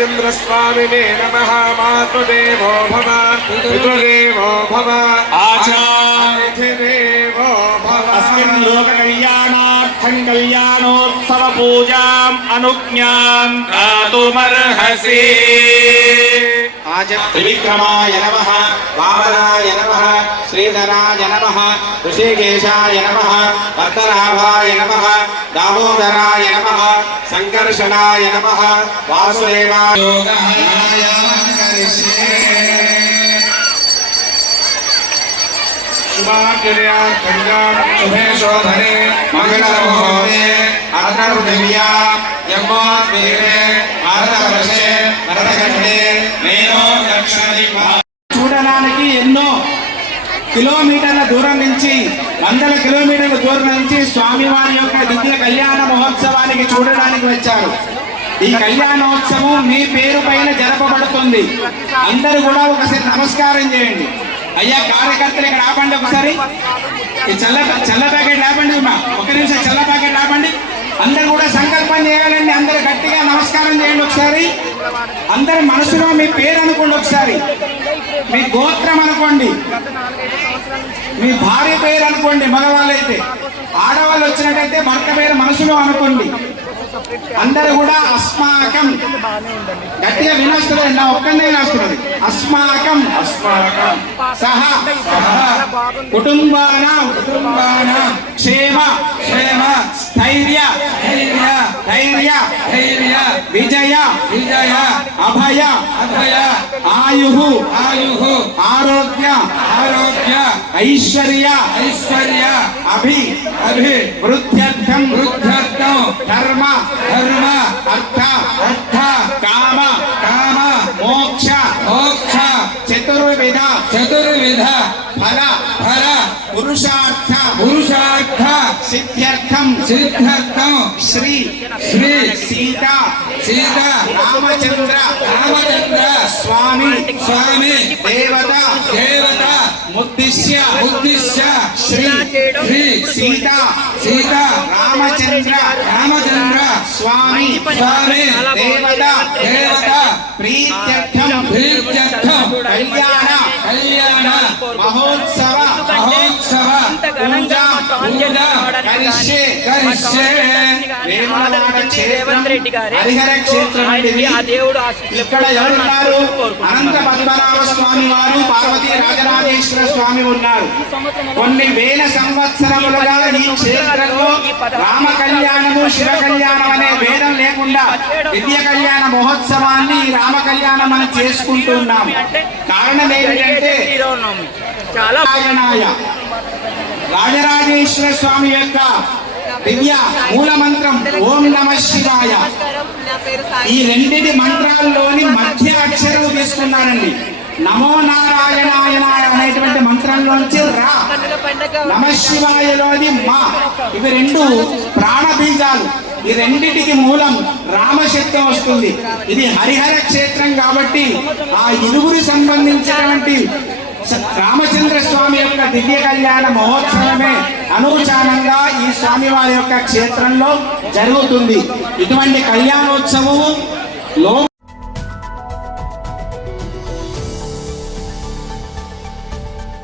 राजेन्द्रस्वामिने नमः। मातृदेवो भव पितृदेवो भव आचार्यदेवो भव। अस्मिन् लोककल्याणार्थं कल्याणोत्सव पूजाम् अनुज्ञां दातुमर्हसि। त्रिविक्रमाय नमः, वामनाय नमः, श्रीधराय नमः, ऋषिकेशाय नमः, पद्मनाभाय नमः, दामोदराय नमः, संकर्षणाय नमः, वासुदेवाय शुभे शोधने मंगलमुहूर्ते अर्धपृथिव्यां यमोद्वीपे भारतवर्षे भरतखण्डे చూడడానికి ఎన్నో కిలోమీటర్ల దూరం నుంచి, వందల కిలోమీటర్ల దూరం నుంచి స్వామివారి యొక్క దివ్య కళ్యాణ మహోత్సవానికి చూడడానికి వచ్చారు. ఈ కళ్యాణోత్సవం మీ పేరు పైన జరపబడుతుంది. అందరూ కూడా ఒకసారి నమస్కారం చేయండి. అయ్యా కార్యకర్తలు ఇక్కడ ఆపండి, ఒకసారి చల్ల ప్యాకెట్ ఆపండి, ఒక నిమిషం చల్ల ప్యాకెట్ ఆపండి. అందరు కూడా సంకల్పం చేయాలండి. అందరు గట్టిగా నమస్కారం చేయండి. ఒకసారి అందరి మనసులో మీ పేరు అనుకోండి, ఒకసారి మీ గోత్రం అనుకోండి, మీ భార్య పేరు అనుకోండి. మగవాళ్ళైతే, ఆడవాళ్ళు వచ్చినట్టయితే భర్త పేరు మనసులో అనుకోండి. అందరూ కూడా అస్మాకం గట్టిగా వినొస్తున్నది, నా ఒక్కనే వినొస్తున్నది. అస్మాకం అస్మాకం సహ కుటుంబాన క్షేమ క్షేమ స్థైర్య ధైర్య ధైర్య ధైర్య విజయ విజయ అభయ అభయ ఆయు ఆయు ఆరోగ్య ఆరోగ్య ఐశ్వర్య ఐశ్వర్య అభి అభి వృద్ధ్యర్థం వృద్ధ్యర్థం ధర్మ ధర్మ అర్థ అర్థ కామ కామ మోక్ష మోక్ష చతుర్విధ చతుర్విధ ఫల ఫల పురుషార్థ పురుషార్థ సిద్ధ్యర్థం సిద్ధ్యర్థం శ్రీ శ్రీ సీత సీత రామచంద్ర రామచంద్ర స్వామి స్వామి దేవత దేవత ఉద్దిశ్య ఉద్దిశ్య శ్రీ శ్రీ సీత సీత రామచంద్ర రామచంద్ర స్వామి స్వామి దేవత దేవత ప్రీత్యర్థం ప్రీత్యర్థం కళ్యాణ కళ్యాణ మహోత్సవ మహోత్సవ పూజా పూజా కరిష్యే కరిష్యే. హరిహర క్షేత్రం ఇక్కడ ఎవరున్నారు? అనంత పద్మనాభ స్వామి వారు, పార్వతీ రాజరాజేశ్వర స్వామి ఉన్నారు. కొన్ని వేల సంవత్సరములుగా ఈ క్షేత్రంలో రామ కళ్యాణము శివ కళ్యాణం అనే భేదం లేకుండా దివ్య కళ్యాణ మహోత్సవాన్ని రామ కళ్యాణం మనం చేసుకుంటూ ఉన్నాం. కారణం ఏంటంటే రాజరాజేశ్వర స్వామి యొక్క దివ్య మూల మంత్రం ఓం నమః శివాయ. ఈ రెండింటి మంత్రాల్లోని మధ్య అక్షరం తీసుకున్నారండి. నమో నారాయణాయ అనేటువంటి మంత్రంలోంచి రా, నమః శివాయలోని మా. ఇవి రెండు ప్రాణబీజాలు. ఈ రెండింటికి మూలం రామశక్తి వస్తుంది. ఇది హరిహర క్షేత్రం కాబట్టి ఆ ఇరువురి సంబంధించినటువంటి రామచంద్ర స్వామి యొక్క దివ్య కళ్యాణ మహోత్సవమే అనూచానంగా ఈ స్వామి వారి యొక్క క్షేత్రంలో జరుగుతుంది. ఇటువంటి కళ్యాణోత్సవము